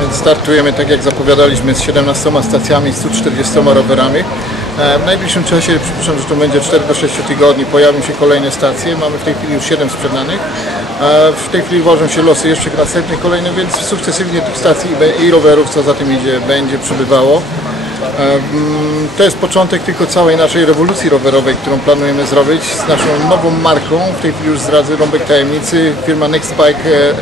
Więc startujemy tak jak zapowiadaliśmy z 17 stacjami, 140 rowerami. E, W najbliższym czasie, przypuszczam, że to będzie 4 do 6 tygodni, pojawią się kolejne stacje. Mamy w tej chwili już 7 sprzedanych. E, W tej chwili ważą się losy jeszcze następnych kolejnych, więc sukcesywnie tych stacji i rowerów, co za tym idzie, będzie przybywało. E, mm, To jest początek tylko całej naszej rewolucji rowerowej, którą planujemy zrobić z naszą nową marką. W tej chwili już zdradzę rąbek tajemnicy. Firma Nextbike e,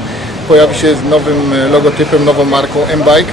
pojawi się z nowym logotypem, nową marką M-Bike.